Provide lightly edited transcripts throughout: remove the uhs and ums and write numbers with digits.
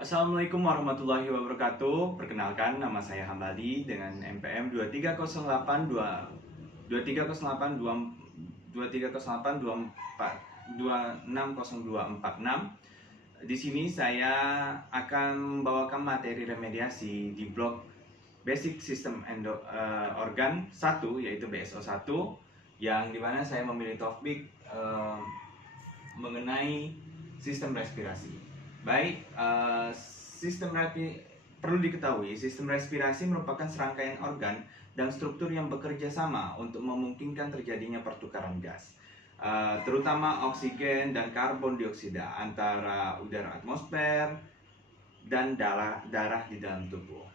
Assalamualaikum warahmatullahi wabarakatuh. Perkenalkan, nama saya Hambali dengan NPM 2308 Di sini saya akan membawakan materi remediasi di blok Basic System Organ 1, yaitu BSO 1, yang dimana saya memilih topik mengenai sistem respirasi. Baik, perlu diketahui, sistem respirasi merupakan serangkaian organ dan struktur yang bekerja sama untuk memungkinkan terjadinya pertukaran gas, terutama oksigen dan karbon dioksida antara udara atmosfer dan darah di dalam tubuh.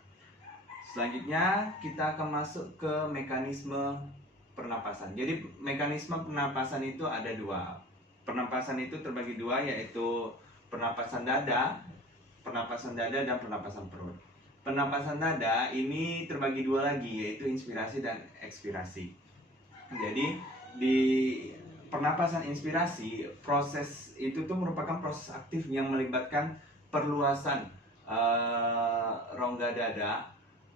Selanjutnya kita akan masuk ke mekanisme pernapasan. Jadi mekanisme pernapasan itu ada dua. Pernapasan itu terbagi dua, yaitu pernapasan dada dan pernapasan perut. Pernapasan dada ini terbagi dua lagi, yaitu inspirasi dan ekspirasi. Jadi di pernapasan inspirasi, proses itu tuh merupakan proses aktif yang melibatkan perluasan rongga dada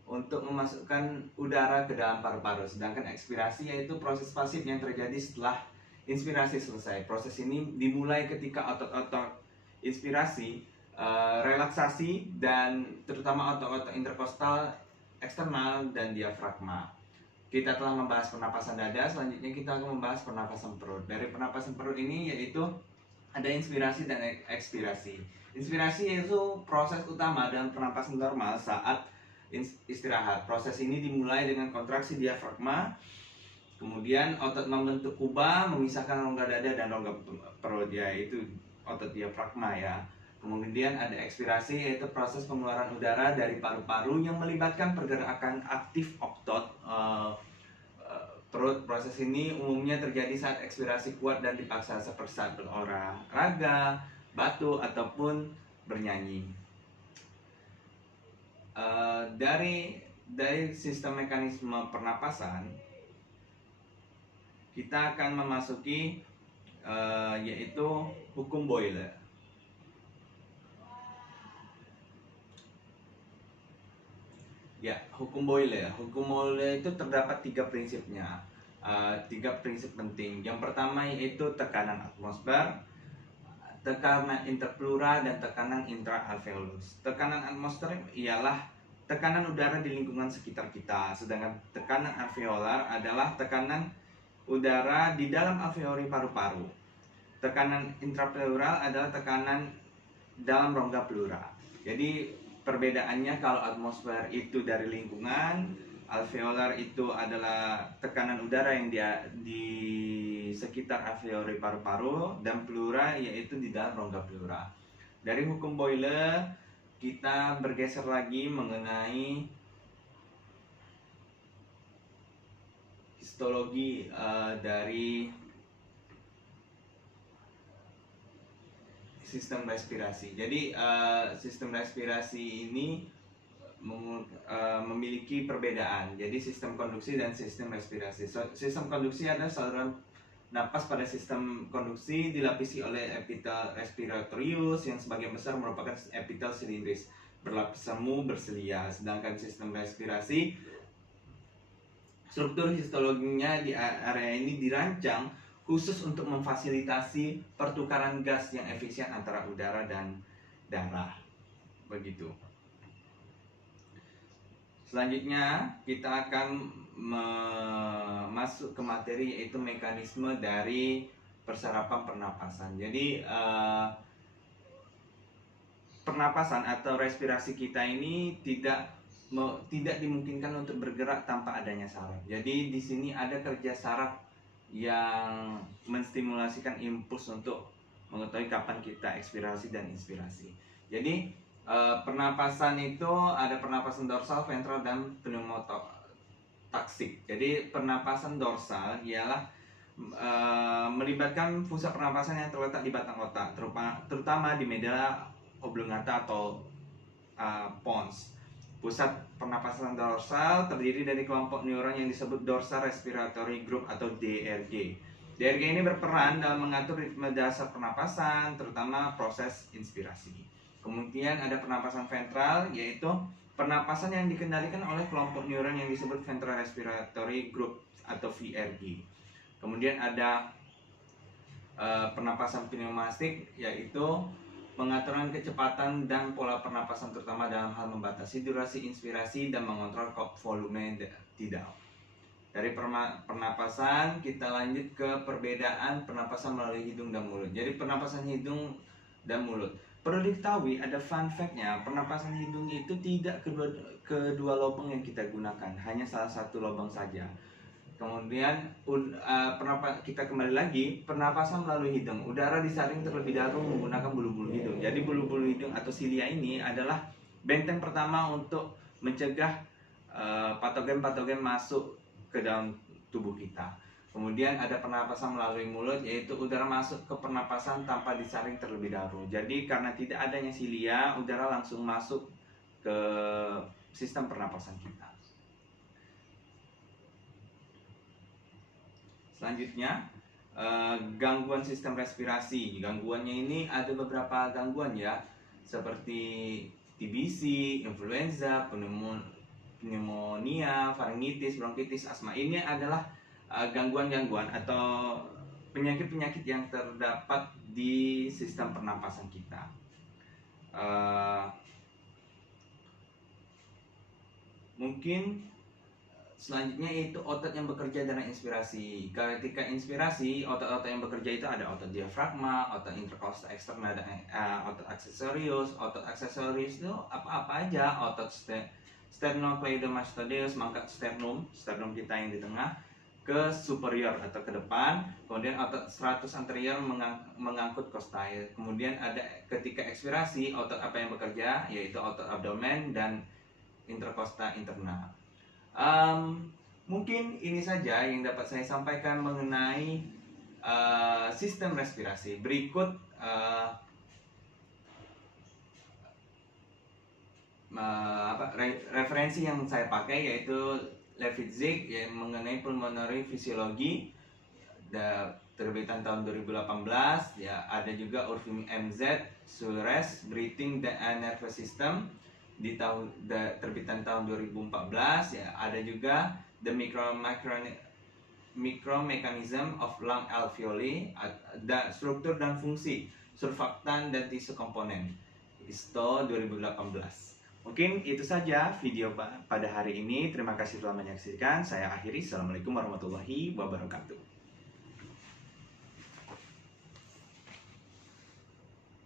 untuk memasukkan udara ke dalam paru-paru. Sedangkan ekspirasi yaitu proses pasif yang terjadi setelah inspirasi selesai. Proses ini dimulai ketika otot-otot inspirasi, relaksasi, dan terutama otot-otot interkostal, eksternal, dan diafragma. Kita telah membahas pernapasan dada, selanjutnya kita akan membahas pernapasan perut. Dari pernapasan perut ini yaitu ada inspirasi dan ekspirasi. Inspirasi yaitu proses utama dalam pernapasan normal saat istirahat. Proses ini dimulai dengan kontraksi diafragma, kemudian otot membentuk kubah memisahkan rongga dada dan rongga perut, yaitu otot diafragma ya. Kemudian ada ekspirasi, yaitu proses pengeluaran udara dari paru-paru yang melibatkan pergerakan aktif otot perut. Proses ini umumnya terjadi saat ekspirasi kuat dan dipaksa, seperti saat berolahraga, batuk, ataupun bernyanyi. Dari sistem mekanisme pernapasan, kita akan memasuki yaitu hukum Boyle. Ya, hukum Boyle. Hukum Boyle itu terdapat tiga prinsipnya, tiga prinsip penting. Yang pertama yaitu tekanan atmosfer, tekanan interpleura, dan tekanan intraalveolus. Tekanan atmosfer ialah tekanan udara di lingkungan sekitar kita, sedangkan tekanan alveolar adalah tekanan udara di dalam alveoli paru-paru. Tekanan intrapleural adalah tekanan dalam rongga pleura. Jadi perbedaannya, kalau atmosfer itu dari lingkungan, alveolar itu adalah tekanan udara yang di sekitar alveoli paru-paru, dan pleura yaitu di dalam rongga pleura. Dari hukum Boyle kita bergeser lagi mengenai histologi dari sistem respirasi. Jadi sistem respirasi ini memiliki perbedaan. Jadi sistem konduksi dan sistem respirasi. Sistem konduksi adalah saluran napas pada sistem konduksi dilapisi oleh epitel respiratorius yang sebagian besar merupakan epitel silindris berlapis semu berselia. Sedangkan sistem respirasi, struktur histologinya di area ini dirancang khusus untuk memfasilitasi pertukaran gas yang efisien antara udara dan darah. Begitu. Selanjutnya kita akan masuk ke materi, yaitu mekanisme dari perserapan pernapasan. Jadi pernapasan atau respirasi kita ini tidak dimungkinkan untuk bergerak tanpa adanya saraf. Jadi di sini ada kerja saraf yang menstimulasikan impuls untuk mengetahui kapan kita ekspirasi dan inspirasi. Jadi pernapasan itu ada pernapasan dorsal, ventral, dan pneumotaksik. Jadi pernapasan dorsal ialah melibatkan pusat pernapasan yang terletak di batang otak, terutama di medulla oblongata atau pons. Pusat pernapasan dorsal terdiri dari kelompok neuron yang disebut dorsal respiratory group atau DRG. DRG ini berperan dalam mengatur ritme dasar pernapasan, terutama proses inspirasi. Kemudian ada pernapasan ventral, yaitu pernapasan yang dikendalikan oleh kelompok neuron yang disebut ventral respiratory group atau VRG. Kemudian ada pernapasan pneumatik, yaitu pengaturan kecepatan dan pola pernapasan terutama dalam hal membatasi durasi inspirasi dan mengontrol volume tidak. Dari pernapasan kita lanjut ke perbedaan pernapasan melalui hidung dan mulut. Jadi pernapasan hidung dan mulut. Perlu diketahui ada fun fact-nya, pernapasan hidung itu tidak kedua lubang yang kita gunakan, hanya salah satu lubang saja. Kemudian kita kembali lagi, pernapasan melalui hidung. Udara disaring terlebih dahulu menggunakan bulu-bulu hidung. Jadi bulu-bulu hidung atau silia ini adalah benteng pertama untuk mencegah patogen-patogen masuk ke dalam tubuh kita. Kemudian ada pernapasan melalui mulut, yaitu udara masuk ke pernapasan tanpa disaring terlebih dahulu. Jadi karena tidak adanya silia, udara langsung masuk ke sistem pernapasan kita. Selanjutnya, gangguan sistem respirasi. Gangguannya ini ada beberapa gangguan ya, seperti TBC, influenza, pneumonia, faringitis, bronkitis, asma. Ini adalah gangguan-gangguan atau penyakit-penyakit yang terdapat di sistem pernapasan kita. Mungkin selanjutnya itu otot yang bekerja dalam inspirasi. Ketika inspirasi, otot-otot yang bekerja itu ada otot diafragma, otot interkostal eksternal, dan otot aksesorius. Otot aksesorius itu apa-apa aja, otot sternocleidomastoideus, mangkat sternum kita yang di tengah, ke superior atau ke depan. Kemudian otot stratus anterior mengangkut costae. Kemudian ada ketika ekspirasi, otot apa yang bekerja, yaitu otot abdomen dan interkosta internal. Mungkin ini saja yang dapat saya sampaikan mengenai sistem respirasi. Berikut referensi yang saya pakai, yaitu Levitzig yang mengenai pulmonary physiology, terbitan tahun 2018 ya. Ada juga Urfing MZ Suarez Breathing and Nervous System di terbitan tahun 2014 ya. Ada juga The Micromechanism of Lung Alveoli, struktur dan fungsi surfaktan dan tisu komponen, ISTO 2018. Mungkin itu saja video pada hari ini. Terima kasih telah menyaksikan. Saya akhiri. Assalamualaikum warahmatullahi wabarakatuh.